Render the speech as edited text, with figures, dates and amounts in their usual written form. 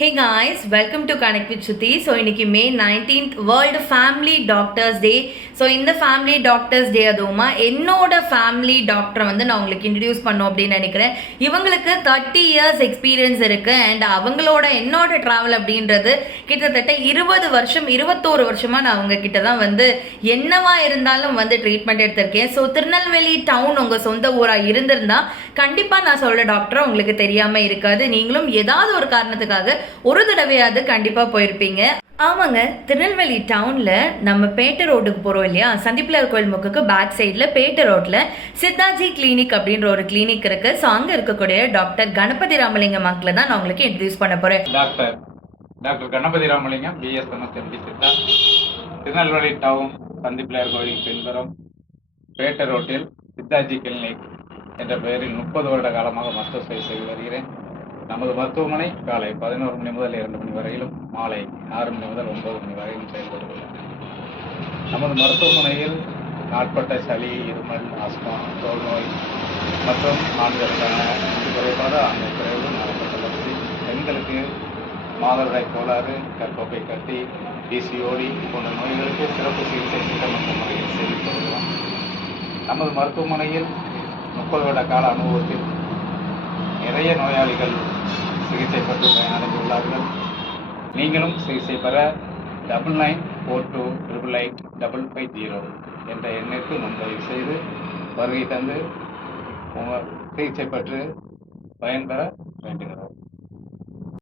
Hey guys, welcome to Connect with Shruti. So இன்னைக்கு மே 19th world family doctors டே. So இந்த family doctors டே அதுவுமா என்னோட family டாக்டரை வந்து நான் உங்களுக்கு இன்ட்ரடியூஸ் பண்ணோம் அப்படின்னு நினைக்கிறேன். இவங்களுக்கு 30 இயர்ஸ் எக்ஸ்பீரியன்ஸ் இருக்கு அண்ட் அவங்களோட என்னோட ட்ராவல் அப்படின்றது கிட்டத்தட்ட 20 வருஷம் 21 வருஷமா நான் அவங்க கிட்ட தான் வந்து என்னவா இருந்தாலும் வந்து ட்ரீட்மெண்ட் எடுத்திருக்கேன். ஸோ திருநெல்வேலி டவுன் உங்க சொந்த ஊராக இருந்திருந்தா கண்டிப்பாக நான் சொல்ல டாக்டரை உங்களுக்கு தெரியாம இருக்காது. நீங்களும் ஏதாவது ஒரு காரணத்துக்காக ஒரு தடவையாவது கண்டிப்பா போயிருப்பீங்க. ஆமாங்க, திருநெல்வேலி டவுன்ல நம்ம பேட்டை ரோட்டுக்கு போறோம் இல்லையா, சந்திப்பிலார் கோயில் முக்குக்கு பேக் சைட்ல பேட்டை ரோட்ல சித்தாஜி கிளினிக் அப்படின்ற ஒரு கிளினிக் இருக்கு. ஸோ அங்க இருக்கக்கூடிய டாக்டர் கணபதி ராமலிங்கம் மக்களை தான் நான் உங்களுக்கு இன்ட்ரடியூஸ் பண்ண போறேன். Doctor Ganapathi Ramalingam BS Siddha, Tirunelveli town சந்திப்பிலார் கோயில் பின்புறம் பேட்டை ரோட்டில் சித்தாஜி கிளினிக் என்ற பெயரில் 30 வருட காலமாக மருத்துவ சேவை செய்து வருகிறேன். நமது மருத்துவமனை காலை 11 மணி முதல் 2 மணி வரையிலும், மாலை 6 மணி முதல் 9 மணி வரையிலும் செயல்படுகிறது. நமது மருத்துவமனையில் நாட்பட்ட சளி, இருமல், ஆஸ்மா, தோல் நோய் மற்றும் ஆண்களுக்கான குறைபாத ஆண்மை குறைவு, நாட்பட்ட வளர்ச்சி, பெண்களுக்கு மாதவிடாய் கோளாறு, கர்ப்பப்பை கட்டி, பிசிஓடி போன்ற நோய்களுக்கு சிறப்பு சிகிச்சை திட்டமிட்ட முறையில் செய்து வருகிறோம். நமது மருத்துவமனையில் 30 வருட கால அனுபவத்தில் நிறைய நோயாளிகள் சிகிச்சை பெற்று பயனடைந்துள்ளார்கள். நீங்களும் சிகிச்சை பெற 9942885550 என்ற எண்ணிற்கு முன்பதிவு செய்து வருகை தந்து உங்கள் சிகிச்சை பெற்று பயன்பெற வேண்டுகிறோம்.